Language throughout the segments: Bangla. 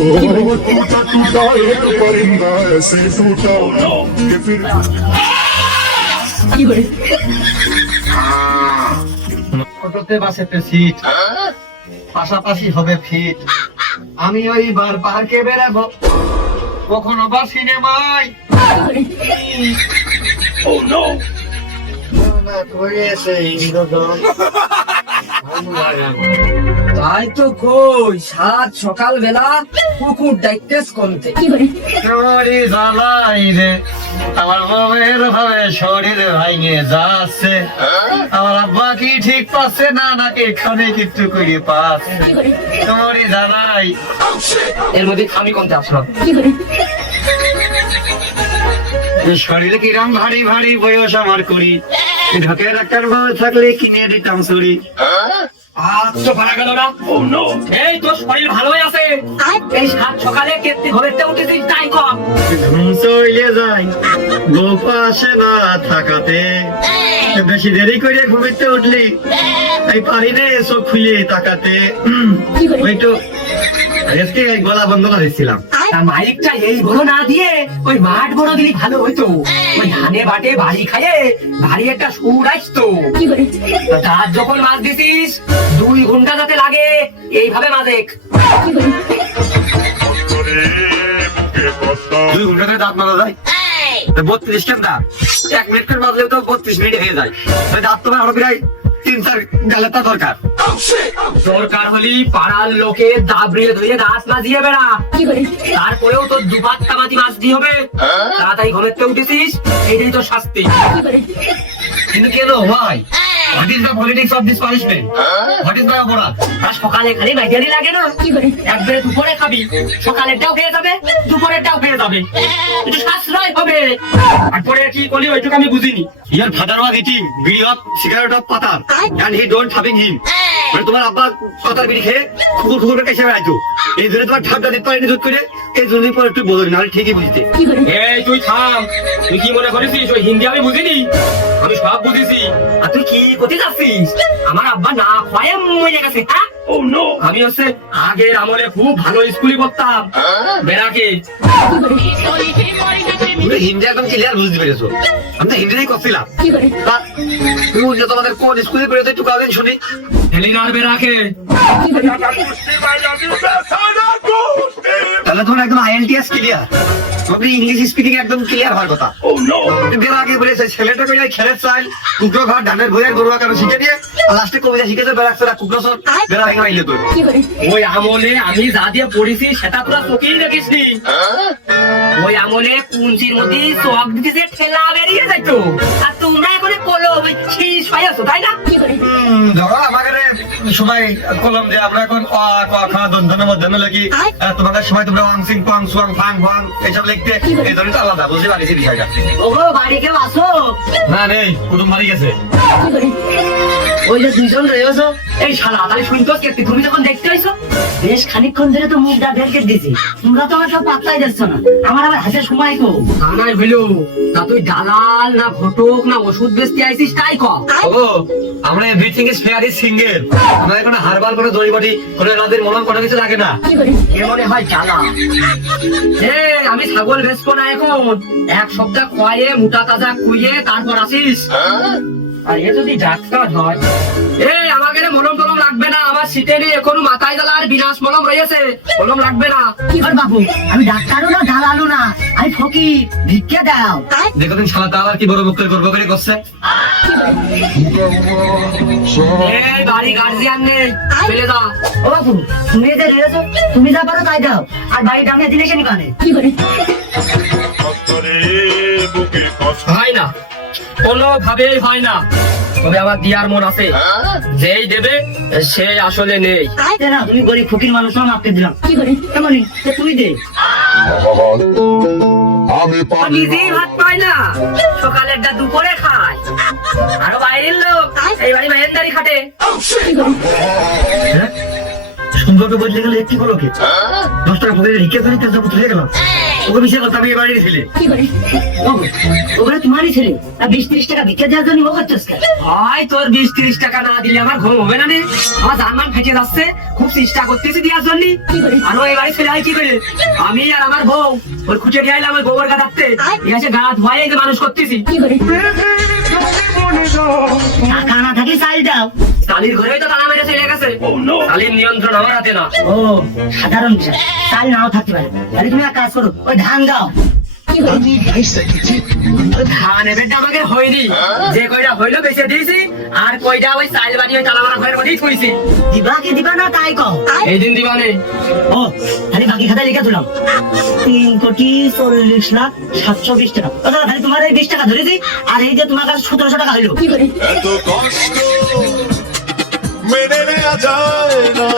टूटा टूटा एक परिंदा ऐसे टूटा कि फिर অটোতে বাসেতে সিট পাশাপাশি হবে ফিট আমি ওইবার পার্কে বেরাবো কখনো বা সিনেমায় তাই তো কই সাত সকাল বেলা কুকুর ডাইতেস কমতে শরীর জ্বালাই রে আমার বাবার ভাবে শরীর ভাঙে যাচ্ছে আমার আব্বা কি ঠিক পাচ্ছে না নাকি এখানে কিছু করে পাস শরীর জ্বালাই এর মধ্যে আমি কমতে আসলাম শরীরে কিরম ভারী ভারী বয়স আমার করি ঢাকের একটা ভাব থাকলে কিনে দিতাম চুরি আচ্ছা ভাড়া গেল না এই তোর শরীর ভালোই আছে এই সাত সকালে কেটে ঘরেতে উঠেছিস তাই কম ঘুম চলে যায় গোপা আসে না থাকাতে বেশি দেরি করে ঘুমিতে উঠলি এই পারি রে চোখ খুলে তাকাতে ওই তো আজকে এই গলা বন্ধ করেছিলাম মাইকটা এই বড় না দিয়ে ওই মাঠ বড় দিলি ভালো হইতো ওই ধানে বাটে বাড়ি খাইয়ে ভারী একটা সুর আসতো তার যখন মাছ দিছিস 2 ঘন্টা যাতে লাগে এইভাবে মাঝেক 2 ঘন্টাতে দাঁত মারা যায় 32 ঘন্টা 1 মিনিট করে বাজলেও তো 32 মিনিট হয়ে যায় দাঁত তোমার আরো প্রায় 3-4 গালেটা দরকার দরকার হলি পাড়ার লোকে দাবড়িয়ে ধরে গাছ মাঝিয়ে বেড়া তারপরেও তোর দুপাত্তা মাঝি মাছ দিয়ে হবে তাড়াতাড়ি ঘুমেতে উঠেছিস এইটাই তো শাস্তি কিন্তু কেন ভাই what is the politics of this punishment what is the অপরাধ আর সকালে খালি বাইজারি লাগে না একবারে দুপুরে খাবি সকালেরটাও খেয়ে যাবে দুপুরেরটাও খেয়ে যাবে একটু সাশ্রয় হবে আর পরে কি করলি ওইটুকু আমি বুঝিনি ইয়ার ফাদার ওয়াজ ইটিং বিড়ি অফ সিগারেট অফ পাতা এন্ড হি ডোন্ট হ্যাভিং হিম মানে তোমার আব্বা পাতার বিড়ি খেয়ে কুকুর কুকুর কেসে বেড়াইতো এই জন্য তোমার ঠান্ডা দিতে পারেনি দুধ করে এই জন্য পরে একটু বলি না ঠিকই বুঝতে এই তুই থাম তুই কি মনে করেছিস ওই হিন্দি আমি বুঝিনি আমি সব বুঝেছি আর তুই কি করতে যাচ্ছিস আমার আব্বা না খয়ে মরে গেছে হ্যাঁ আমি হচ্ছে আগের আমলে খুব ভালো স্কুলে পড়তাম বেড়াকে তুমি হিন্দি একদম ক্লিয়ার বুঝতে পেরেছো আমি তো হিন্দিতেই করছিলাম তুমি উল্টো তোমাদের কোন স্কুলে পড়েছো একটু কাউকে শুনি হেলিনার বেড়াকে তাহলে তোমার একদম আইএলটিএস ক্লিয়ার তুমি ইংলিশ স্পিকিং একদম ক্লিয়ার হওয়ার কথা বের আগে বলেছে ছেলেটা করে খেলের চাইল কুকরো ঘর ধানের ভুঁইয়ের গরু আঁকানো শিখে দিয়ে লাস্টে কবিতা শিখেছে বেড়াচ্ছে কুকরো সব বেড়া ভেঙে মাইলে তোর ওই আমলে আমি যা দিয়ে পড়েছি সেটা তোরা চোখেই দেখিসনি ওই আমলে কুঞ্চির মধ্যে চক দিতে ঠেলা বেরিয়ে যাইতো আর তোমরা এখন কলো ওই শীষ পাই আছো তাই না ধরো আমাদের সময় কলম যে আমরা এখন অ ক খ দন্তন মধ্যম লিখি তোমাদের সময় তোমরা ওয়াং সিং পাং সুয়াং ফাং ফাং এসব লিখতে এই ধরনের তো আলাদা বুঝতে পারিস বিষয়টা ওগো বাড়ি কেউ আসো না নেই কুটুম মারি গেছে ওই যে দুইজন রয়েছো এই শালা তাহলে শুনতো কেটে তুমি যখন দেখতে হইছো বেশ খানিকক্ষণ ধরে তো মুখটা বের করে দিয়েছি তোমরা তো আমার সব পাত্তাই দিচ্ছ না আমার আবার হাতে সময় তো নাই হইলো তা তুই দালাল না ঘটক না ওষুধ বেচতে আইছিস তাই কর ও আমরা everything is fair is single আমাদের কোনো হারবাল কোনো দড়িবাটি কোনো রাতের মলম কোনো কিছু লাগে না এ মনে হয় জ্বালা আমি ছাগল বেচবো না এখন 1 সপ্তাহ খয়ে মোটা তাজা কুইয়ে তারপর আসিস আর এ যদি ডাক্তার হয় আমাকে মলম টলম লাগবে না আমার সিটে নিয়ে এখনো মাথায় জ্বালা আর বিনাশ মলম রয়েছে মলম লাগবে না আর বাবু আমি ডাক্তারও না দালালও না আমি ফকির ভিক্ষে দাও দেখো তুমি শালা তার কি বড় মুখ করে গর্ব করে করছে এই বাড়ি গার্জিয়ান নেই চলে যা ও বাবু তুমি যে রেছো তুমি যা পারো তাই দাও আর বাড়ি দামে দিলে কেন কানে হয় না কোনোভাবেই হয় না তবে আমার দিয়ার মন আছে যেই দেবে সে আসলে নেই না তুমি গরিব ফকির মানুষ না মাপতে দিলাম কি করে তেমনই তুই দে নিজেই ভাত পায় না সকালেরটা দুপুরে খায় আরো বাইরের লোক এই বাড়ি মেহেন্দারি খাটে সুন্দরকে বদলে গেলে একটি বলো কি 10 টাকা পকেটে ঢিকে ধরে তেল চাপা চলে গেলাম ওকে বিষয় কথা আমি এবারই ছিলে ওগুলো তোমারই ছেলে আর 20-30 টাকা ভিক্ষা দেওয়ার জন্য ও করছিস কেন? ভাই তোর 20-30 টাকা না দিলে আমার ঘুম হবে না রে। আমার জানমান ফেটে যাচ্ছে, খুব চেষ্টা করতেছি দেওয়ার জন্য। আর ওই বাড়ি ছেলে আই কি করে? আমি আর আমার বউ ওর খুঁজে নিয়ে আইলাম ওই গোবর গাদাতে, এসে গা ধোয়াই যে মানুষ করতেছি। টাকা না থাকলে চাল দাও। শালির ঘরেই তো তালা মেরে চলে গেছে। শালির নিয়ন্ত্রণ আমার হাতে না। ও সাধারণ বিষয়, চাল নাও থাকতে পারে। তাহলে তুমি এক কাজ করো, ওই ধান দাও। ধান এবারটা আমাকে হয়নি, যে কয়টা হইলো বেঁচে দিয়েছি, আর কয়টা ওই চাল বানিয়ে তালা মারা ঘরের মধ্যেই থুইছি। দিবা কি দিবা না তাই কও। এই দিন দিবানে ও খালি বাকি খাতায় লিখে দিলাম 3,40,0720 টাকা। ও দাদা, খালি তোমার এই 20 টাকা ধরেছি, আর এই যে তোমার কাছে 1700 টাকা হইলো। এত কষ্ট মেনে নেওয়া যায় না।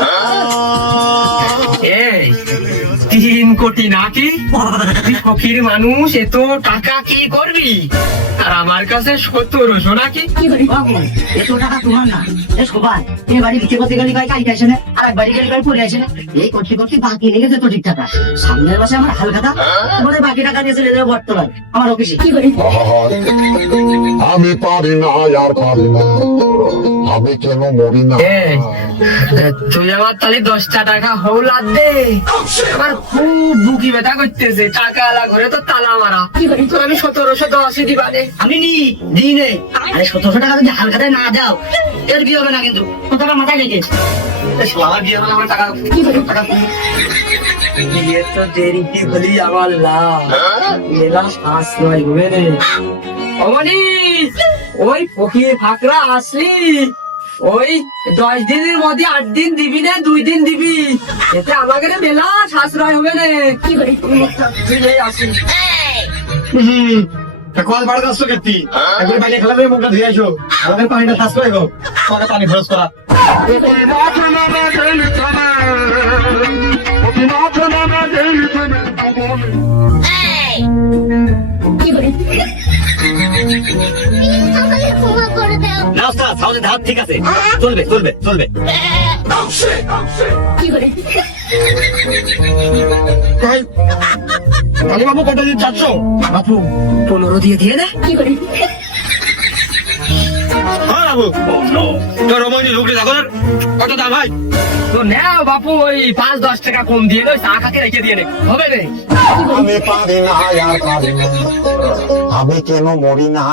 এই 3 কোটি নাকি? তুই ফকির মানুষ, এত টাকা কি করবি? আর আমার কাছে 1700 নাকি? বাবু, এত টাকা তোমার না, এ সবাই। এই বাড়ি বিক্রি করতে গেলে ভাই কালকে আসে না, আর এক বাড়ি গেলে ভাই পরে আসে না। এই করতে করতে বাকি লেগে যেত ঠিক টাকা। সামনের মাসে আমার হালখাতা, বলে বাকি টাকা দিয়ে চলে যাবে বর্তমান আমার অফিসে। আমি পারি না আর পারি না, আমি কেন মরি না। এই, তুই আমার তাহলে 10টা টাকা হৌলাদ দে। আমার খুব বুকি ব্যথা করতেছে, টাকা আলা ঘরে তো তালা মারা। তো আমি 1710 দিবানে। আমি দিনে আরে 1700 টাকা যদি হালখাতায় না দাও, এর বিয়ে হবে না কিন্তু। কথাটা মাথায় রেখে আমার বিয়ে হলে আমার টাকা বিয়ে তো দেরি কি বলি আমার লাভ। এলা শ্বাস নয় হবে রে। অমনি ওই ফকির ফাকরা আসলি, ওই 10 দিনের মধ্যে 8 দিন দিবি না, 2 দিন দিবি, এতে আমাকে মেলা সাশ্রয় হবে রে। আসি কল বাড়া আসছো কেতি একবার পানি খেলাবে মুখটা ধুয়ে আসো, আমাদের পানিটা সাশ্রয় হোক, তোমাকে পানি খরচ করা। না ওস্তাদ, তাহলে ধাপ ঠিক আছে, চলবে চলবে চলবে। কালী বাবু কত দিন চাচ্ছ? বাপু 15 দিয়ে না। হ্যাঁ বাবু, তোর রমণী ঢুকলে তখন কত দাম হয়? তো নাও বাপু, ওই 5-10 টাকা কম দিয়ে নে, চা খাতে রেখে দিয়ে নে, হবে রে। আমি পারি না আর পারি না, আমি কেন মরি না।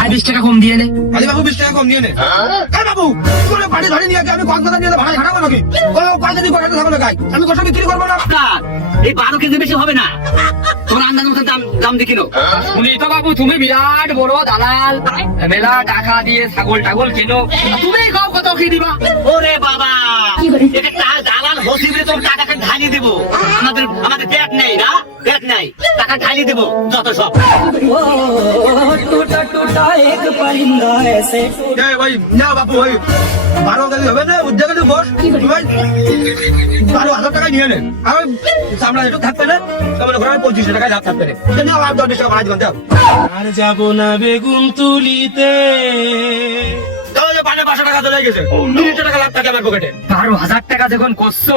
আর 20 টাকা কম দিয়ে নে। কালী বাবু 20 টাকা কম নিয়ে নে। এই বাবু, তোর বাড়ি ধরে নিয়ে আমি কক্সবাজার নিয়ে ভাড়া ঘাটাবো নাকি? পয়সা দিয়ে গোটাতে থাকো না গাই, আমি গোটা বিক্রি করবো না। এই 12 কেজি বেশি হবে না, তোমার আন্দাজ মতো দাম দেখিনো। শুনি তো বাবু, তুমি বিরাট বড় দালাল, মেলা টাকা দিয়ে ছাগল টাগল কেনো, তুমি কাউ কত কি দিবা? ওরে বাবা, এটা তার দালাল হসিবে, তোর টাকাকে ঢালি দেবো। আমাদের পেট নেই না, পেট নাই, টাকা ঢালি দেবো যত সব। টুটা টুটা এক परिंदा ऐसे। এই ভাই না বাবু, ওই 12 কেজি হবে না, উদ্যোগে তুই বস, ভাই 12,000 টাকা নিয়ে নে। আর সামনে একটু থাকবে না, তারপরে ঘরে 25 টাকা লাভ থাকবে না। আর 10 টাকা ভাড়া দিবেন যাও। আর যাব না বেগুন তুলিতে। তাহলে 500 টাকা চলে গেছে, 300 টাকা লাভ থাকে আমার পকেটে। 12,000 টাকা যখন করছো,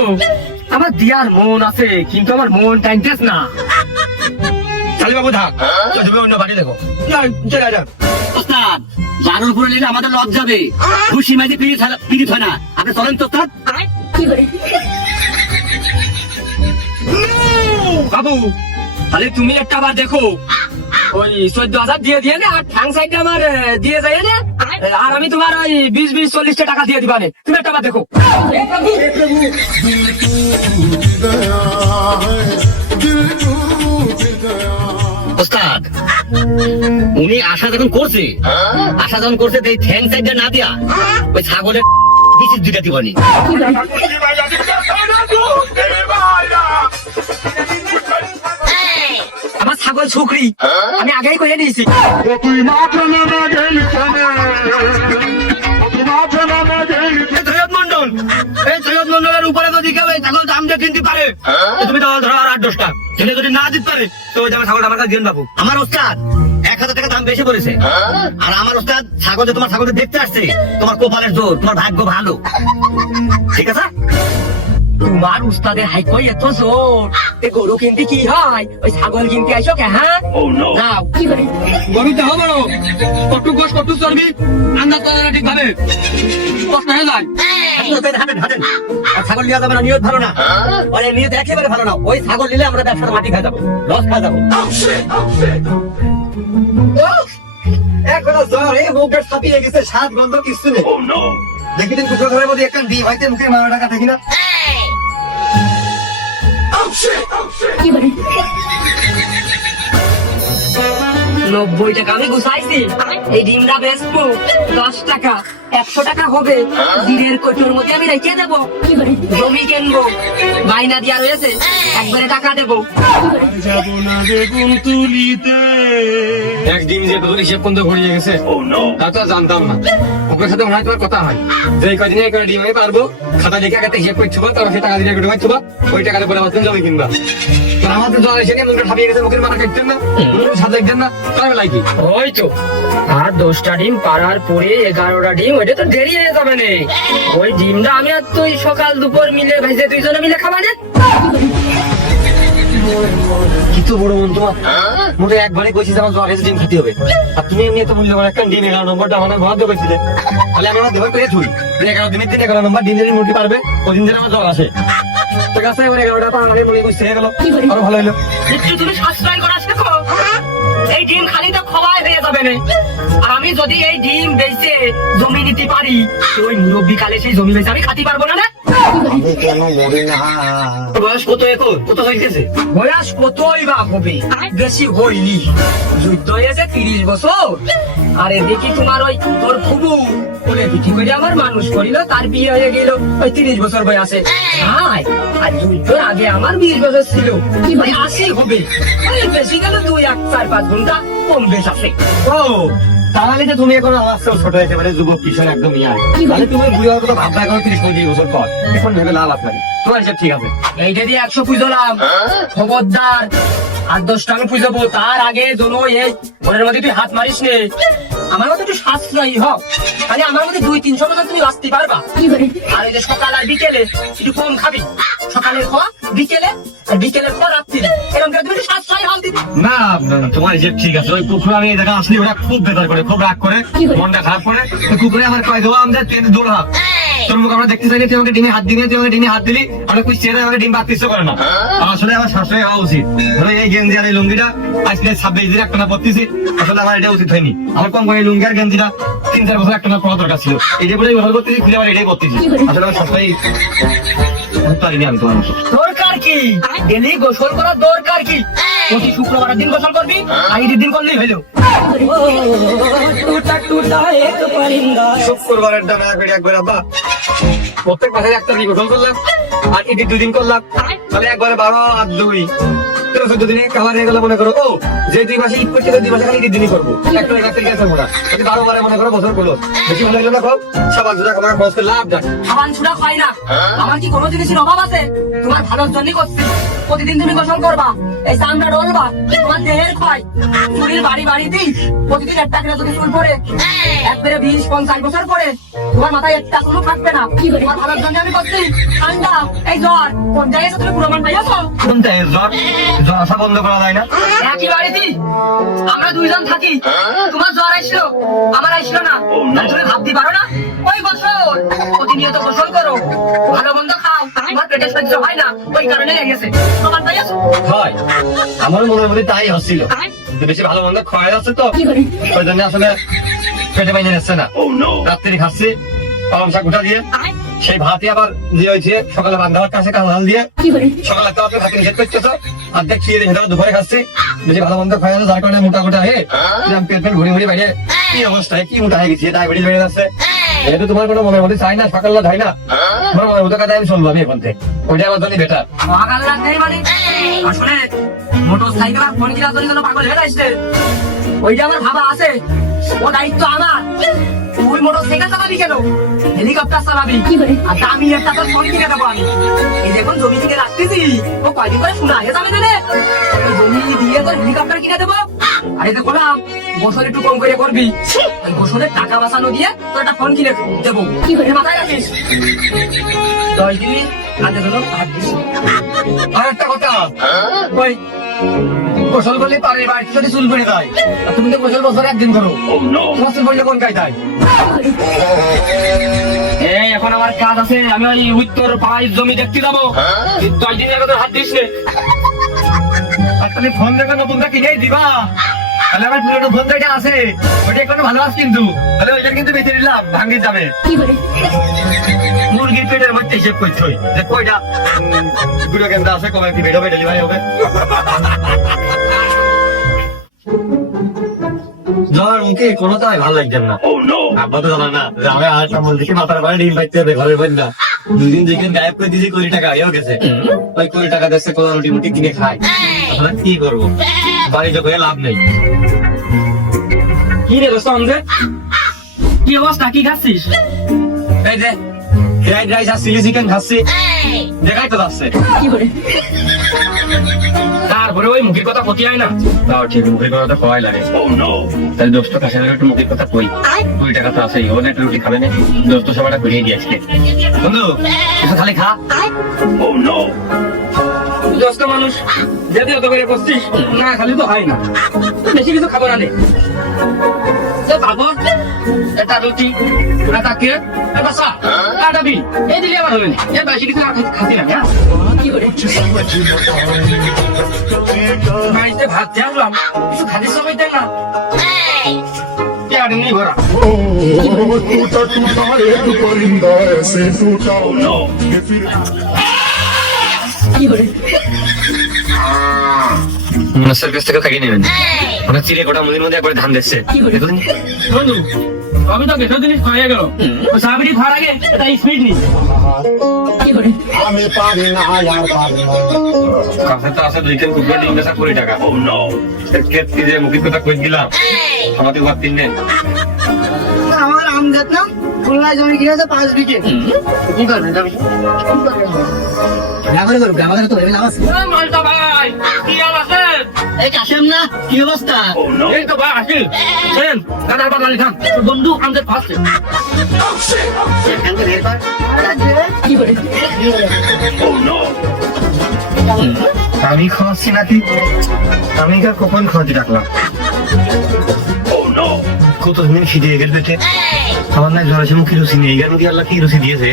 আমার দিয়ার মন আছে, কিন্তু আমার মন টাইমতেছ না। কালী বাবু থাক, তুমি অন্য বাড়ি দেখো। না চলে যা। ওস্তাদ, 12 উপরে নিলে আমাদের লজ যাবে, খুশি মাঝে পিড়িত হয় না। আপনি চলেন তো ওস্তাদ। বাবু তাহলে তুমি একটা বার দেখো, ওই 14,000 দিয়ে নে, আর ঠ্যাং সাইডে আমার দিয়ে যায় না, আর আমি তোমার ওই 20-40 টাকা দিয়ে দিবানে। তুমি একটা বার দেখো। ওস্তাদ, উনি আশা যখন করছে, এই থ্যাংক সাইডটা না দিয়া ওই ছাগলের বিচিত দুইটা দিবানি। আমার ছাগল ছুকরি, আমি আগেই কইয়ে দিয়েছি। তুই মাথা না গেলি কেনে, তুই মাথা না গেলি। সৈয়দ মন্ডল, এই সৈয়দ মন্ডলের উপরে যদি কেউ এই ছাগল দাম দিয়ে কিনতে পারে, তো তুমি তাহলে ধরো আর 8-10 টাকা। ছেলে যদি না দিতে পারে, তো ওই দামে ছাগলটা আমার কাছে দিন বাবু। আমার ওস্তাদ 1,000 টাকা দাম বেশি পড়েছে, আর আমার ওস্তাদ তোমার ছাগলকে দেখতে আসছে, তোমার কপালের জোর, তোমার ভাগ্য ভালো, ঠিক আছে। তোমার উস্তাদের হাই কই এত জোর এ গরু কিনতে কি হয় ওই ছাগল কিনতে আইসো কে হ্যাঁ যাও গরু দেহ বড় কটু গোস কটু চর্বি আন্দাজ করে না ঠিক ভাবে কষ্ট হয়ে যায় ছাগল নিয়ে যাবে না নিয়ত ভালো না মানে নিয়ত একেবারে ভালো না ওই ছাগল নিলে আমরা ব্যবসার মাটি খাই যাবো লস খাই যাবো একবেলা জ্বর এই মুখটা ছাপিয়ে গেছে স্বাদ গন্ধ কিছু নেই দেখি দিন কুকুর ঘরের মধ্যে একটা ডিম হইতে মুখে মারা টাকা দেখি না 90 টাকা আমি গুছাইছি এই ডিমটা বেচবো 10 টাকা 100 টাকা হবে দিনের কোটোর মধ্যে আমি রেখে দেবো জমি কিনবো বাইনা দিয়া রয়েছে একবারে টাকা দেবো যাব না বেগুন তুলিতে এক ডিম যে তোর হিসেব পর্যন্ত ঘুরিয়ে গেছে তা তো জানতাম না ওকে সাথে মনে হয় তোমার কথা হয় যে কদিনে করে ডিম আমি পারবো খাতা দেখে আগে হিসেব করছো তার সে টাকা দিয়ে করে মারছো ওই টাকাতে পরে বাঁচতেন জমি কিনবা আমাদের জ্বর এসে মুখে ঠাপিয়ে গেছে মুখের মাথা কাটছেন না সাথে দেখছেন না তার লাইকি ওই তো আর 10টা ডিম পাড়ার পরে 11টা ডিম ওইটা তো দেরি হয়ে যাবে না ওই ডিমটা আমি আর তুই সকাল দুপুর মিলে ভেজে দুইজনে মিলে খাবা না কি তো বড় মন তোমার মোটে একবারে কইছিস আমার জ্বর এসে ডিম খেতে হবে আর তুমি এমনি এত মূল্যবান একটা ডিম 11 নম্বরটা আমার বরাদ্দ করেছিলে তাহলে আমি আমার দেবার করে থুই 11 দিনের দিন 11 নম্বর ডিমের মুরগি পারবে ওই দিন আমার জ্বর আসে ঠিক আছে এবার 11টা পা আমাকে মুরগি কইছে গেল আরো ভালো হলো একটু তুমি সাবস্ক্রাইব করা শেখো এই ডিম খালি তো খাওয়াই হয়ে যাবে না আর আমি যদি এই ডিম বেচে জমি নিতে পারি তো ওই মুরব্বি কালে সেই জমি বেচে আমি খাতে পারবো না আমি কেন মরি না বয়স কত এখন কত হইতেছে বয়স কতই বা হবে বেশি হইনি যুদ্ধ হয়েছে 30 বছর আর এদিকে তোমার ওই তোর ফুবু বলে বিক্রি করে আমার মানুষ করিল তার বিয়ে হয়ে গেল ওই 30 বছর বয়সে হাই আর যুদ্ধের আগে আমার 20 বছর ছিল ওই 80 হবে ওই বেশি গেল 2-1-4-5 ঘন্টা কম বেশ আছে ও তাহলে তো তুমি এখন আমার চেয়েও ছোট একেবারে যুবক কিশোর একদম ইয়ার তাহলে তুমি বুড়ি হওয়ার কথা ভাববা এখন 30-35 বছর পর এখন ভেবে লাভ আছে তোমার হিসাব ঠিক আছে এইটা দিয়ে 100 পুজোলাম খবরদার আর 10টা আমি পুজোবো তার আগে যেন এই মনের মধ্যে তুই হাত মারিস নে আমার মধ্যে একটু সাশ্রয়ী হ তাহলে আমার মধ্যে 200-300 বছর তুমি বাঁচতে পারবা আর এই যে সকাল আর বিকেলে একটু কম খাবি সকালের খাওয়া বিকেলে আর বিকেলের খাওয়া রাত্রি এরকম করে তুমি একটু সাশ্রয়ী হল দিবি না তোমার হিসেব ঠিক আছে ওই কুকুর আমি এই জায়গা আসলে ওরা খুব বেকার করে খুব রাগ করে মনটা খারাপ করে কুকুরে আমার কয় দেওয়া আমাদের ট্রেনে দৌড় হাত তোর মুখ আমরা দেখতে চাই তুই আমাকে ডিমে হাত দিবি তুই আমাকে ডিমে হাত দিলি আমরা কুছ চেয়ে আমাকে ডিম বাড়তে ইচ্ছে করে না আসলে আমার শাশুড়ি হওয়া উচিত ধরো এই গেঞ্জি আর এই লুঙ্গিটা আজকে 26 দিন একটা না পড়তেছি আসলে আমার এটা উচিত হয়নি আমার কম করে লুঙ্গি আর গেঞ্জিটা 3-4 বছর একটা না পড়া দরকার ছিল এই যে বলে ব্যবহার করতেছি খুলে আবার এটাই করতেছি আসলে আমার শাশুড়ি পারিনি আমি তোমার মতো দরকার কি ডেলি গোসল করার দরকার কি প্রতি শুক্রবার দিন গোসল করবি আর ঈদের দিন করলেই হলো শুক্রবারের দাম একবার আব্বা প্রত্যেক মাসে একটা দিন গোসল করলাম আর ঈদের 2 দিন করলাম তাহলে একবারে 12 আর 2 13-14 দিনে কাভার হয়ে গেল মনে করো ও যে 2 মাসে ঈদ করছে 2 মাসে খালি ঈদের দিনই করবো একটা একাত্তর গেছে মোটা 12 বারে মনে করো বছর করলো বেশি মনে হলো না খুব সবার জোড়া আমার খরচ করে লাভ যাক সাবান ছুড়া খাই না আমার কি কোনো জিনিসের অভাব আছে তোমার ভালোর জন্যই করছি প্রতিদিন তুমি গোসল করবা এই চামড়া ডলবা তোমার দেহের ক্ষয় চুরির বাড়ি বাড়ি দিই প্রতিদিন একটা করে যদি চুল পড়ে একবারে 20-50 বছর পরে তোমার মাথায় একটা চুলও থাকবে না তোমার ভালোর জন্য আমি করছি ঠান্ডা এই জ্বর কোন জায়গায় তুমি প্রমাণ পাইয়াছো কোনটা জ্বর জ্বর আসা বন্ধ করা যায় না একই বাড়িতে আমরা দুইজন থাকি তোমার জ্বর আসলো আমার আসলো না তুমি ভাবতে পারো না ওই গোসল প্রতিনিয়ত গোসল করো ভালো মন্দ খাও তোমার পেটে সহ্য হয় না ওই কারণে লেগেছে প্রমাণ পাইয়াছো হয় আমারও মনের মধ্যে তাই হচ্ছিল বেশি ভালো মন্দ খাওয়া যাচ্ছে তো ওই জন্য আসলে পেটে বাইনে যাচ্ছে না রাত্রি খাচ্ছি পালং শাক গোটা দিয়ে সেই ভাতই আবার দিয়ে হয়েছে সকালে বান্ধাবার কাছে কাঁচাল দিয়ে সকালে তো আপনি ভাত নিষেধ করতেছ অর্ধেক খেয়ে দিয়ে দুপুরে খাচ্ছি বেশি ভালো মন্দ খাওয়া যাচ্ছে যার কারণে মোটা গোটা হয়ে পেট পেট ঘুরে ঘুরে বাইরে কি অবস্থায় কি মোটা হয়ে গেছে ডায়াবেটিস বেড়ে যাচ্ছে যেহেতু তোমার কোনো মনের মধ্যে চাই না সকালে ধাই না তোমার মনের মধ্যে কাজে আমি চলবো আমি এখন থেকে ওইটা আমার জন্য বেটার মহাকাল লাগতেই মানে আসলে মোটর সাইকেল আর ফোন কিনা জন্য পাগল হয়ে আসছে ওইটা আমার ভাবা আছে ও দায়িত্ব আমার তুই মোটর সাইকেল চালাবি কেন হেলিকপ্টার চালাবি আর দামি একটা তোর ফোন কিনে দেবো আমি এই দেখুন জমি থেকে রাখতেছি ও কয়দিন করে শোনা হয়ে যাবে না ওই জমি দিয়ে তোর হেলিকপ্টার কিনে দেবো আর এই দেখো না গোসল একটু কম করে করবি ওই গোসলের টাকা বাঁচানো দিয়ে তোর একটা ফোন কিনে দেবো মাথায় রাখিস 10 দিনই হাতে ধরো হাত দিস। আর একটা কথা, ওই গোসল করলে পারে বাড়িতে যদি চুল পড়ে যায়, আর তুমি তো গোসল বছরে একদিন করো, তোমার চুল পড়লে কোন কায়দায়? এই এখন আমার কাজ আছে, আমি ওই উত্তর পাড়ায় জমি দেখতে যাবো, 10 দিনের কথা হাত দিস নে। আর তুমি ফোন দেখে নতুনটা কিনেই দিবা, তাহলে আমার পুরোনো ফোন যেটা আছে ওটা এখনো ভালো আছে, কিন্তু তাহলে ওইটা কিন্তু বেঁচে নিলাম, ভাঙে যাবে। মুরগির পেটের মধ্যে হিসেব করতে হয় যে কয়টা দুটো কেন্দ্র আছে, কবে কি বেরোবে, ডেলিভারি হবে। জ্বর মুখে কোনো তাই ভালো লাগছে না। আব্বা তো জানা না যে আমি আর সামল দিকে মাথার বাইরে ডিম পাইতে হবে ঘরের বাইরে না। 2 দিন যেখানে গায়েব করে দিয়েছি 20 টাকা হয়ে গেছে, ওই 20 টাকা দেশে কোলা রুটি মুটি কিনে খাই। আমরা কি করবো, বাড়ি যোগ হয়ে লাভ নেই। কি রে রসম রে, কি অবস্থা, কি খাচ্ছিস? এই যে ফ্রাইড রাইস আর চিলি চিকেন খাচ্ছি, দেখাই তো যাচ্ছে। তারপরে ওই মুখের কথা ক্ষতি হয় না? তাও ঠিক, মুখের কথা খাওয়াই লাগে। তাহলে দোস্ত কাছে একটু মুখের কথা কই, 20 টাকা তো আছে, ওখানে একটু রুটি খাবে না? দোস্ত সবাই ঘুরিয়ে দিয়েছে। বন্ধু একটু খালি খা। দোস্ত মানুষ যদি অত করে করছিস, না খালি তো হয় না, বেশি কিছু খাবো না নে। একটা রুটি, একটা কেক, একটা চা, একটা বিল, এই দিলে আবার হবে না। এর বেশি কিছু খাচ্ছি না। বাড়িতে ভাত দিয়ে আসলাম, কিছু খাতে সময় দেন না, নেই ভরা। टूटा टूटा एक परिंदा ऐसे टूटा कि फिर মনসের কাছ থেকে খাইয়ে নেবেন, ওরা চিড়ে গোটা মুদির মধ্যে একবার ধান দিচ্ছে। বন্ধু আমি তো বেশি জিনিস খাইয়ে গেল, সাবিরি খাওয়ার আগে এটা স্পিড নি। আমি পারি না यार পারি না কাছে তো আছে 2 কেন কুকুর ডিম বেচা 20 টাকা। কেট কি যে মুখের কথা কই দিলাম, আমাদের ঘর 3 দিন। আমার আম গাছ না খুলনা জমি কিনেছে 5 বিঘে। কি করবেন যাবি? আমাদের তো ভেবে লাভ আছে। মালটা ভাই কি আছে? এই কাশেম না, কি অবস্থা? এই তো ভাই আসি চেন কাটার বাদালি খান, বন্ধু আমাদের ফার্স্ট। আমি খাওয়াচ্ছি নাকি? আমি কখন খাওয়াতে ডাকলাম? কতদিন খিদে গেল পেটে, আমার না জ্বর আছে, মুখে রুচি নেই। এর মধ্যে আল্লাহ কি রুচি দিয়েছে?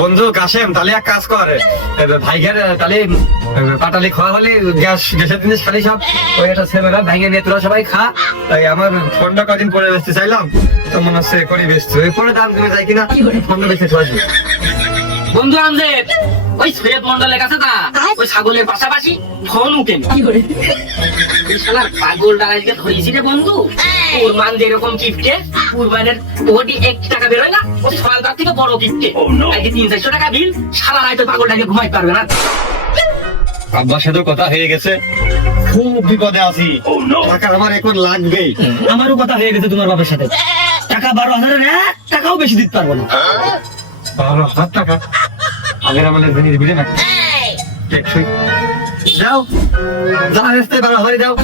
বন্ধু কাশেম, তাহলে এক কাজ কর, ভাইগের তাহলে পাটালি খাওয়া হলে গ্যাসের জিনিস খালি সব ওই একটা ছেলেরা ভাইগে নিয়ে তোরা সবাই খা। তাই আমার ফোনটা কদিন পরে বেচতে চাইলাম, তো মনে হচ্ছে করে বেচতে পরে দাম কমে যায় কিনা, ফোনটা বেচতে আসবে। বন্ধু আমাদের ওই সৈয়দ মন্ডলের কাছে তা ওই ছাগলের পাশাপাশি ফোন উঠেন পাগল ডালাইকে ধরেছি রে বন্ধু। ওর মান যেরকম কিপটে, কুরবানের ওটি 1 টাকা বেরোয় না, ও সরকার থেকে বড় কিপটে। আজকে 300-400 টাকা বিল, সারা রাত পাগলটাকে ঘুমাই পারবে না। আব্বার সাথে কথা হয়ে গেছে, খুব বিপদে আছি, টাকা আমার এখন লাগবেই। আমারও কথা হয়ে গেছে তোমার বাবার সাথে, টাকা 12,000 টাকাও বেশি দিতে পারবো না। 12,000 টাকা আগের আমাদের জিনিস বুঝে না টেকসই। যাও যা আসতে 12,000 দাও।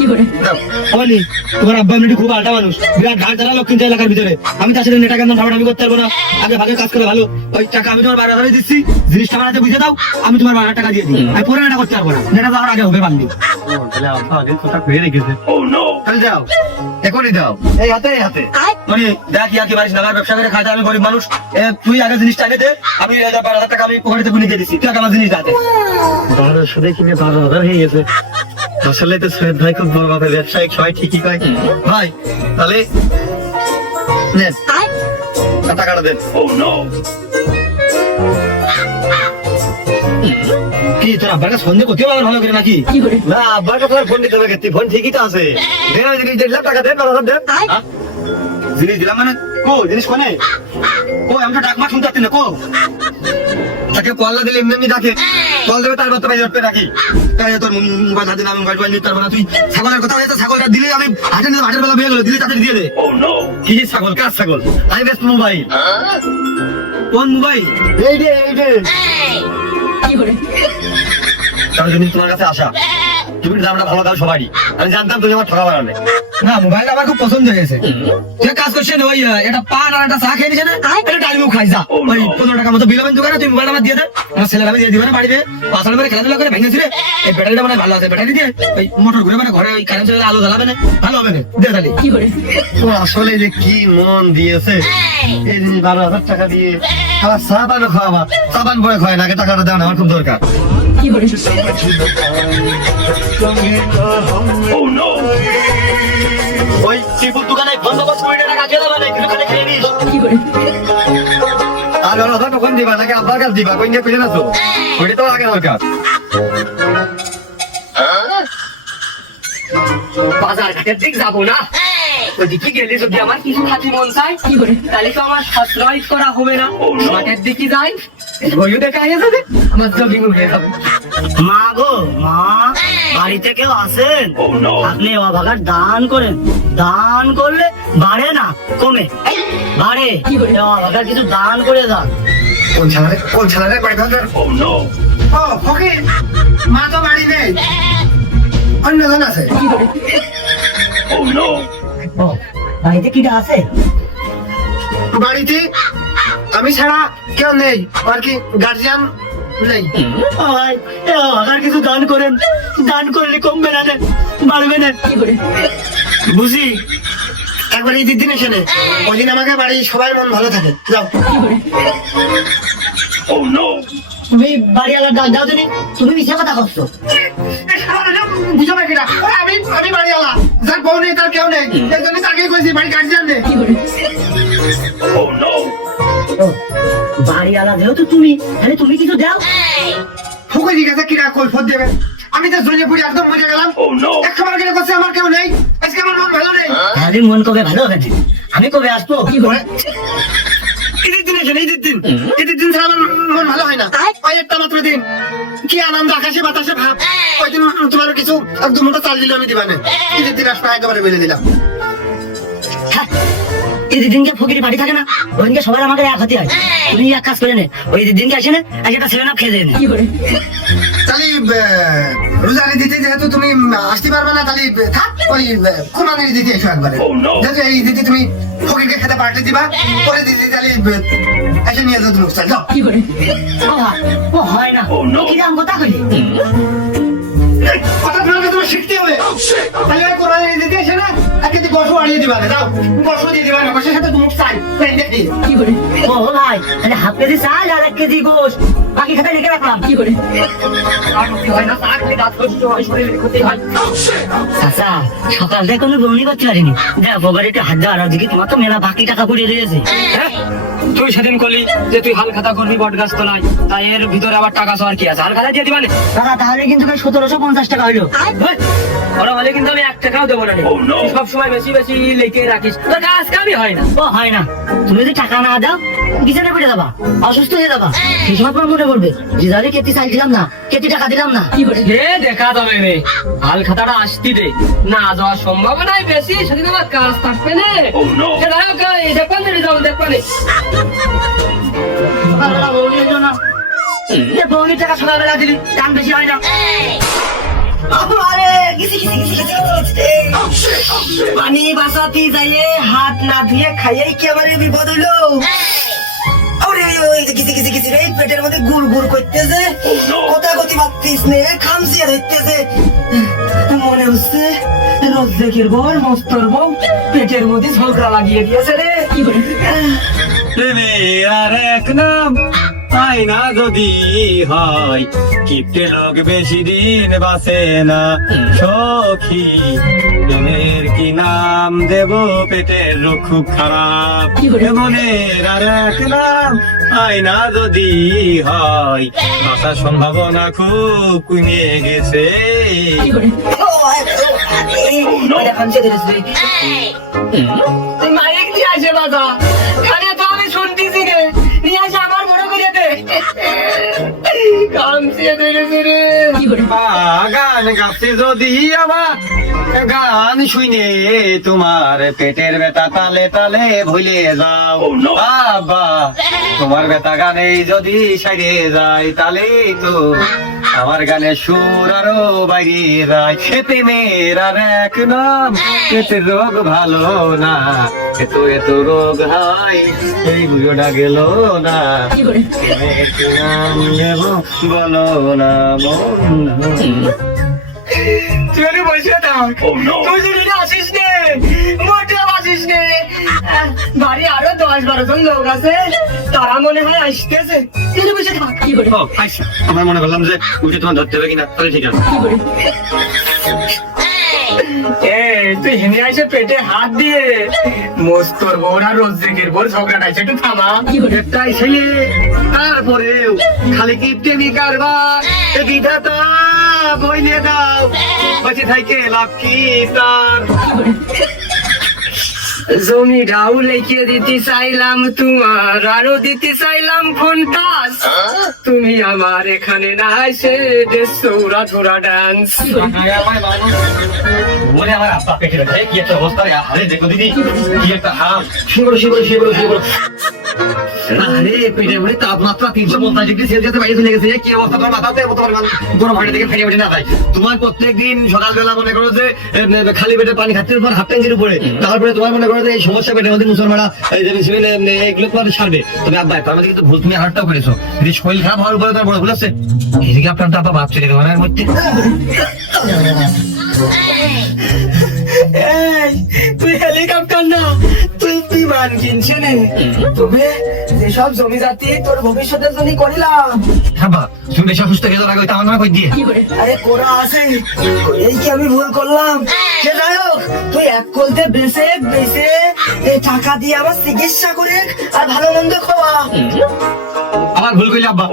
দাও বলি তোমার আব্বা এমনি খুব আলটা মানুষ, বিরাট ঘাট ধারা লক্ষ্মী এলাকার ভিতরে। আমি তার সাথে টাকা দাম ভাড়া করতে পারবো না, আগে ভাগে কাজ করে ভালো। ওই টাকা আমি তোমার 12,000 দিচ্ছি, জিনিসটা আমার হাতে বুঝে দাও, আমি তোমার 12,000 টাকা দিয়ে দিই। আমি পরে এটা করতে পারবো না, এটা যাওয়ার আগে হবে বান্ধি। তাহলে আব্বা আগে কথা কয়ে রেখেছে। তাহলে যাও এখনই দাও, এই হাতে এই হাতে। মানে দেখ ইয়ার কি বাড়ির নাগার ব্যবসা করে খাইতে, আমি গরিব মানুষ। তুই আগে জিনিসটা এনে দে, আমি 12,000 টাকা আমি পকেটে গুনে দিয়ে দিচ্ছি, তুই আগে আমার জিনিস দাতে। শুধু কিনে 12,000 হয়ে গেছে। আসলে তো সৈয়দ ভাই খুব বড় ভাবে ব্যবসায়িক, সবাই ঠিকই কয়। ভাই তাহলে নেন টাকাটা দেন। কি তোর আব্বার কাছে ফোন দিয়ে কোথাও আমার ভালো করে নাকি? না আব্বার কাছে ফোন দিতে হবে, ফোন ঠিকই তো আছে। দেন জিনিস দিলাম, টাকা দেন, 12,000 দেন। জিনিস দিলাম মানে কো জিনিস কোনে? ও আমি তো ডাকমা শুনতে পাচ্ছি না, কো তাকে কল না দিলে এমনি এমনি ডাকে, কল দেবে তারপর তো ভাই জটপে রাখি। তোর মোবাইল হাতে আমি মোবাইল নিতে পারবো না। তুই ছাগলের কথা হয়েছে, ছাগলটা দিলে আমি হাটের বেলা বেয়ে গেলো, দিলে তাদের দিয়ে দে। কি ছাগল, কার ছাগল? আমি ব্যস্ত মোবাইল। কোন মোবাইল? এই যে কারণ তুমি তোমার কাছে আসা, তুমি দামটা ভালো দাও সবারই। আমি জানতাম তুমি আমার ঠকাবার না। না মোবাইলটা আমার খুব পছন্দ হয়েছে। তুই এক কাজ করছেন, ওই এটা পান আর একটা চা খেয়ে নিছে না, এটা ডালিমও খাই যা। ওই 15 টাকা মতো বিল হবে দোকানে, তুমি মোবাইল আমার দিয়ে দে, আমার ছেলের আমি দিয়ে দিবে না বাড়িতে। পাঁচল মেরে খেলাধুলা করে ভেঙেছিল, এই ব্যাটারিটা মানে ভালো আছে, ব্যাটারি দিয়ে ওই মোটর ঘুরে মানে ঘরে ওই কারেন্ট চলে আলো জ্বালাবে না, ভালো হবে না, দে তাহলে। তো আসলে যে কি মন দিয়েছে, এই জিনিস 12,000 টাকা দিয়ে খাবার চা পানো খাওয়াবা, চা পান পরে খায় না, আগে টাকাটা দেন, আমার খুব দরকার। ওই টিপুর দোকানে বন্দোবস্ত করে টাকা খেলে মানে কিছু খালি খেয়ে নিস। আর ওরা তখন দিবা নাকি আব্বার কাছে দিবা, কই নিয়ে খুঁজে না তো, ওইটা তো আগে দরকার। বাজার ঘাটের দিক যাবো না, ওদিকে গেলে যদি আমার কিছু খাতি মন চায় তাহলে তো আমার সাশ্রয় করা হবে না, মাঠের দিকে যাই, বইও দেখা হয়ে যাবে, আমার জগিং হয়ে যাবে। মা গো মা, বাড়িতে কেউ আছেন? আপনি অভাগার দান করেন, দান করলে বাড়ে না কমে, বাড়ে। অভাগার কিছু দান করে দান। কোন ছেলে বাড়ি ভাঙবে? ও ফকির, মা তো বাড়ি নেই, অন্যজন আছে। ও, বাড়িতে কিটা আছে? বাড়িতে আমি ছাড়া কেউ নেই, আর কি গার্জিয়ান নেই। ভাই অভাগার কিছু দান করেন, দান করলে কমবে না, বাড়বে না। বুঝি একবার এই দিন এসে নে, ওই দিন আমাকে বাড়ি সবার মন ভালো থাকে। যাও। তুমি বাড়িওয়ালার ডাক দাও, তুমি মিশে কথা করছো। বুঝো না কিনা, আমি বাড়িওয়ালা, যার বউ নেই তার কেউ নেই, এই জন্য তাকে কইছি বাড়ি গার্জিয়ান নেই। বাড়িওয়ালা যেহেতু তুমি, তাহলে তুমি কিছু দাও। ফুকুরি গেছে কিনা কৈফত দেবে, আমি তো জড়িয়ে পড়ে একদম মরে গেলাম। একবার কিনা করছে আমার কেউ নেই, আজকে আমার মন ভালো নেই। তাহলে মন কবে ভালো হবে? আমি কবে আসবো? ঈদের দিন এসে ঈদের দিন ছাড়া আমার মন ভালো হয় না। ওই একটা মাত্র দিন, কি আনন্দ আকাশে বাতাসে ভাব, ওই দিন তোমার কিছু একদম মোটা চাল দিলে আমি দিবা না। ঈদের দিন আসবে একেবারে বলে দিলাম। এই দিনকে ফকিরি বাড়ি থাকে না, ওই দিনকে সবাই আমাকে এক হতে হয়। তুমি এক কাজ করে নে, ওই দিনকে আসে না, একটা ছেলে না খেয়ে দেয়। তাহলে রোজারি দিতে যেহেতু তুমি আসতে পারবে না, তাহলে থাক, ওই কোরবানির দিতে এসো একবারে। যেহেতু এই দিদি তুমি ফকিরকে খেতে পাল্টে দিবা, পরে দিদি তাহলে এসে নিয়ে যাও, তুমি যাও। ও হয় না, কিরাম কথা কইলে। কথা তোমাকে তোমার শিখতে হবে। তাহলে ওই কোরবানির দিতে এসে না, একদিন বসো আড়িয়ে দিবা না, যাও বসো দিয়ে দিবা না, বসের সাথে তুমি চাই দেখি। ও ভাই, তাহলে হাফ কেজি চাল আর 1 কেজি গোশ বাকি খাতে রেখে রাখলাম। চাচা, সকাল থেকে কোনো বউনি করতে পারিনি, দেখো বাড়িতে হাত দেওয়ার আর দিকে তোমার তো মেলা বাকি টাকা পড়ে রয়েছে। তুই সেদিন করলি যে তুই হাল খাতা করবি বট গাছ তোলায়, তাই এর ভিতরে আবার টাকা সবার কি আছে, হাল খাতা দিয়ে দিবানে। দাদা তাহলে কিন্তু 1750 টাকা হইলো। ওরা বলে কিন্তু আমি 1 টাকাও দেবো না, তুই সবসময় বেশি বেশি লেগে রাখিস, তোর কাজ কামই হয় না। ও হয় না, তুমি যদি টাকা না দাও বিছানা পড়ে যাবা, অসুস্থ হয়ে যাবা, সেই সময় পর মনে পড়বে যে যারে কেতি চাল দিলাম না, কেতি টাকা দিলাম না। হে দেখা যাবে রে, হাল খাতাটা আসতি দে, না যাওয়ার সম্ভাবনাই বেশি, সেদিন আমার কাজ থাকবে না। দেখবেন দেখবেন সকালবেলা বউনি এলো না, বউনির টাকা সকালবেলা দিলি, দাম বেশি হয় না। পানি বাঁচাতে যাইয়ে হাত না ধুয়ে খাইয়েই কি আমার বিপদ হইলো। পেটের মধ্যে গুড় গুড় করতেছে, কথা গতি ভাবতিস নে, খামচিয়ে ধরতেছে, মনে হচ্ছে রোজেকের বউ মস্তর বউ পেটের মধ্যে ঝগড়া লাগিয়ে দিয়েছে রে। প্রেমের আর এক নাম আয়না যদি হয়, কিপটে লোক বেশি দিন বাঁচে না সখী। প্রেমের কি নাম দেব, পেটের রোগ খুব খারাপ। মনের আর এক নাম আয়না যদি হয়, বাঁচার সম্ভাবনা খুব কমে গেছে। মাইক দিয়ে আসে বাবা, খানে তো আমি শুনতেছি রে, নিয়ে আসে আমার বড় করে দে। কামছে দেখেছে রে। গান গাছে যদি আমার গান শুনে তোমার পেটের ব্যথা তালে তালে ভুলে যাও বাবা, তোমার ব্যথা গানে যদি সাইরে যায় তাহলে তো আমার গানে সুর আরো বাইরে যায়। প্রেমের আর এক নাম পেটের রোগ ভালো না, এত এত রোগ হয় এই বুঝোটা গেল না, প্রেমের কি নাম নেব বলো না বন্ধু। তুই ওখানে বসে থাক, তুই যদি আসিস নে, মোটেও আসিস নে। বাড়ি আরো 10-12 জন লোক আছে, তারা মনে হয় আসতেছে, তুই বসে থাক। ও, আচ্ছা, আমার মনে করলাম যে উঠে তোমার ধরতে হবে কিনা, তাহলে ঠিক আছে। তুই হেনে আসে পেটে হাত দিয়ে মস্তর বউরা রোজেকের বোর ঝগড়াটা একটু থামা। একটাই ছেলে, তারপরেও খালি কি প্রেমী কারবার, এ বিধাতা বইলে দাও, বেঁচে থাইকে লাভ কি তার। জমিটাও লিখে দিতে চাইলাম তোমার, আরো দিতে চাইলাম ফোনটাস, তুমি আমার এখানে না এসে চৌরা ছোড়া ডান্স। বলে আমার আব্বা পেটে ব্যথা, কি একটা অবস্থা রে, আরে দেখো দিদি কি একটা হাম, শিবড়ো শিবড়ো শিবড়ো শিবড়ো। আরে পেটের মধ্যে তাপমাত্রা 350 ডিগ্রি সেলসিয়াসে বাইরে চলে গেছে, কি অবস্থা তোমার মাথাতে, তোমার গরম হাড়ি থেকে ফেটে ফেটে না যায়। তোমার প্রত্যেকদিন সকালবেলা মনে করো যে খালি পেটে পানি খাচ্ছে, তোমার হাফ ট্যাঙ্কির উপরে, তারপরে তোমার মনে করো যে এই সমস্যা পেটের মধ্যে মুসলমানা এই যে এগুলো তোমার সারবে। তুমি আব্বা তার মধ্যে কিন্তু ভুল, তুমি হার্টটাও করেছো, যদি শরীর খারাপ হওয়ার পরে তোমার বড় ভুল আছে, এদিকে আপনার তো আব্বা ভাবছে মনের মধ্যে। তুই হেলিকপ্টার না, তুই বিমান কিনছে নে। তবে যেসব জমি জাতি তোর ভবিষ্যতের জন্য করিলাম, আব্বা তুমি বেশি অসুস্থ হয়ে যাওয়ার আগে আমার নামে কই দিয়ে আরে কোরা আছে, এই কি আমি ভুল করলাম? সে যাই হোক, তুই এক কলতে বেঁচে বেঁচে এই টাকা দিয়ে আমার চিকিৎসা করে আর ভালো মন্দ খাওয়া। আমার ভুল করলে আব্বা,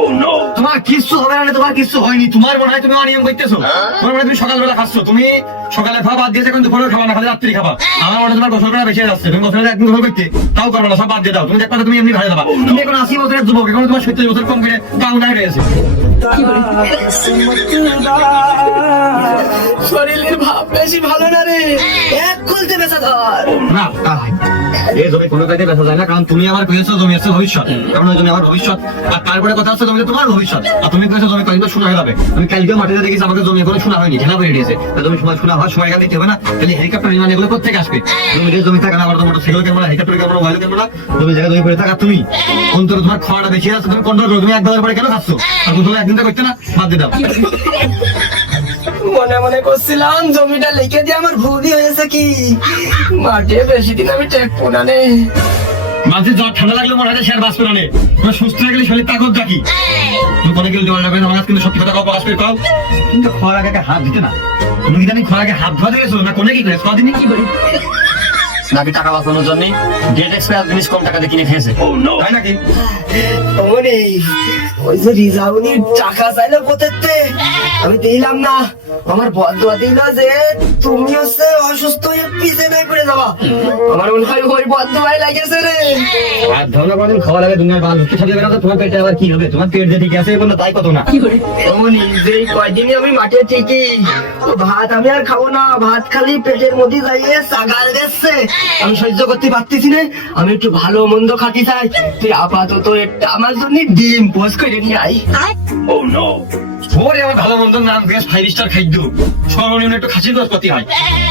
তোমার কিচ্ছু হবে না, তোমার কিচ্ছু হয়নি, তোমার মনে হয় তুমি অনিয়ম করতেছো, তোমার মনে হয় তুমি সকালবেলা খাচ্ছ, তুমি সকালে খাওয়া বাদ দিয়েছে, কিন্তু দুপুরে খাবা না, খালি রাত্রি খাবা। আমার মনে হয় তোমার গোসল করা বেশি যাচ্ছে, তুমি গোসল একদিন গোসল করতে তাও করবে না, সব বাদ দিয়ে দাও। তুমি দেখো তুমি এমনি ভালো যাবা, তুমি এখন 80 বছরের যুবক, এখন তোমার 70 বছর কম করে তাও নাই রয়েছে। শরীরের ভাব বেশি ভালো না রে, এক কলতে বেঁচে ধর। না তাই এই জমি কোনো কাজে বেঁচে যায় না, কারণ তুমি আমার কয়েছো জমি আছে ভবিষ্যৎ, কারণ ওই জমি আমার ভবিষ্যৎ, আর তারপরে কথা হচ্ছে জমি তোমার ভবিষ্যৎ, আর তুমি কয়েছো জমি কয়েকদিন শোনা হয়ে যাবে। আমি কালকে মাটিতে দেখেছি আমাকে জমি এখনো শোনা হয়নি, ঘেনা বেরিয়ে দিয়েছে, জমি সময় শোনা হওয়ার সময় দিতে হবে না, তাহলে হেলিকপ্টার বিমান এগুলো কোথেকে আসবে? জমি থাকে না, আমার তো মোটরসাইকেল কেমন, হেলিকপ্টার কেমন, মোবাইল কেমন, জমি জায়গায় জমি করে থাকা, তুমি অন্তর তোমার খাওয়াটা বেশি আছে, তুমি কন্ট্রোল করো, তুমি একবার পরে কেন খাচ্ছ, আর তুমি একদিন তো করতে না, বাদ দিয়ে দাও। মনে মনে করছিলাম জমিটা লিখে দিয়ে আমার ভুলই হয়েছে কি, মাঠে বেশি দিন আমি টেকবো না রে। মাঝে জ্বর ঠান্ডা লাগলে মনে হয় সে আর বাঁচবে না রে, তোমার সুস্থ হয়ে গেলে শরীর তাকত রাখি, তুমি কোনো কিছু দেওয়া যাবে না, আমার কিন্তু সত্যি কথা প্রকাশ করে পাও, কিন্তু খোয়ার আগে হাত দিতে না, তুমি কি জানি খোয়ার আগে হাত ধোয়া দিয়েছো না, কোনে কি করে কদিনই কি করে নাকি টাকা বাঁচানোর জন্য ডেট এক্সপায়ার জিনিস কম টাকা দিয়ে কিনে খেয়েছে, তাই নাকি? ওরে ওই যে রিজাউনির টাকা চাইলো কোথাতে, আমি দিলাম না, আমার বদুয়া দিল যে তুমি হচ্ছে অসুস্থ হয়ে পিছে নাই পড়ে যাবা, আমার মনে হয় ওই বদুয়াই লাগেছে রে। আর ধরো কোনদিন খাওয়া লাগে দুনিয়ার ভালো লোককে সাথে বেরোতে, তোমার পেটে আবার কি হবে, তোমার পেট যে ঠিক আছে বললো তাই কত না। অমনি যেই কয়দিনই আমি মাঠে ঠিকই ভাত আমি আর খাবো না, ভাত খালি পেটের মধ্যে যাইয়ে সাগাল দিচ্ছে, আমি সহ্য করতে পারতেছি না, আমি একটু ভালো মন্দ খাতি চাই, তুই আপাতত একটা আমার জন্য ডিম পোস্ট করে নিয়ে আই। ওরে আমার ভালো মন্দ নাম বেশ 5 স্টার খাদ্য, সর্বনিম্ন একটু খাসির গোশ করতে হয়,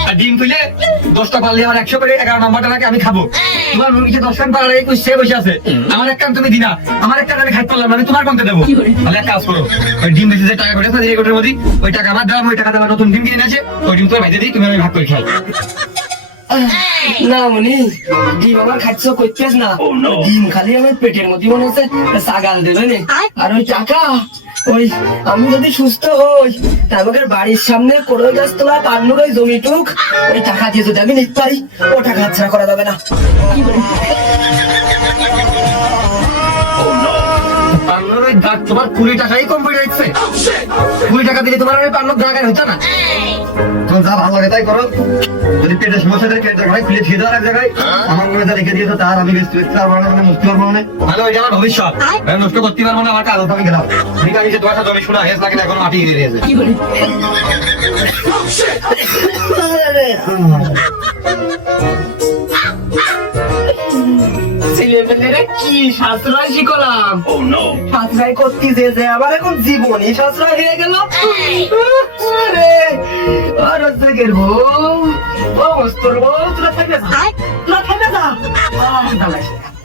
আর ডিম তুলে 10টা পারলে আমার 100 করে 11 নম্বরটা নাকি আমি খাবো, তোমার মুখে 10 কান পাড়ার 21 সে বসে আছে, আমার এক কান তুমি দিনা, আমার এক কান আমি খাইতে পারলাম না, আমি তোমার কোনটা দেবো? তাহলে এক কাজ করো, ওই ডিম বেশি যে টাকা করেছে এই কোটের মধ্যে, ওই টাকা আমার দাম, ওই টাকা দেওয়া নতুন ডিম কিনে এনেছে, ওই ডিম তোমার ভাইতে দিই, তুমি আমি ভাগ করে খাই। না মনি ডিম আমার খাচ্ছ করতেস না, ডিম খালি আমার পেটের মধ্যে মনে হচ্ছে সাগাল দেবে না, আর ওই টাকা ওই আমি যদি সুস্থ হই আমাদের বাড়ির সামনে কোড়ো গাছ তোলা পান্নুর ওই জমিটুক, ওই টাকা দিয়ে যদি আমি নিতে পারি, ও টাকা হাতছাড়া করা যাবে না। পান্নর ওই দাগ তোমার 20 টাকাই কম পড়ে যাচ্ছে। 20 টাকা দিলে তোমার ওই পান্নর দাগ আর হইতো না। তো যা ভালো লাগে তাই করো। যদি পেটের সমস্যা থাকে পেটের ঘাড়ে খুলে ছিঁড়ে দেওয়ার এক জায়গায় আমার মনে যা রেখে দিয়েছো তার আমি বেশি পারবো না, মানে মুক্তি পারবো না। তাহলে ওইটা আমার ভবিষ্যৎ আমি নষ্ট করতে পারবো না, আমার কাজ আমি গেলাম। ঠিক আছে, তোমার সাথে জমি শোনা হেস লাগে না, এখন মাটি গিরে দিয়েছে। ছেলেমেয়েরা কি সাশ্রয় শিখলাম, সাশ্রয় করতে যে আবার এখন জীবনই সাশ্রয় হয়ে গেল। আরে আর থেকে বউ, ও মস্তর বউ, তোরা থাকবে যা, তোরা থাকবে যা।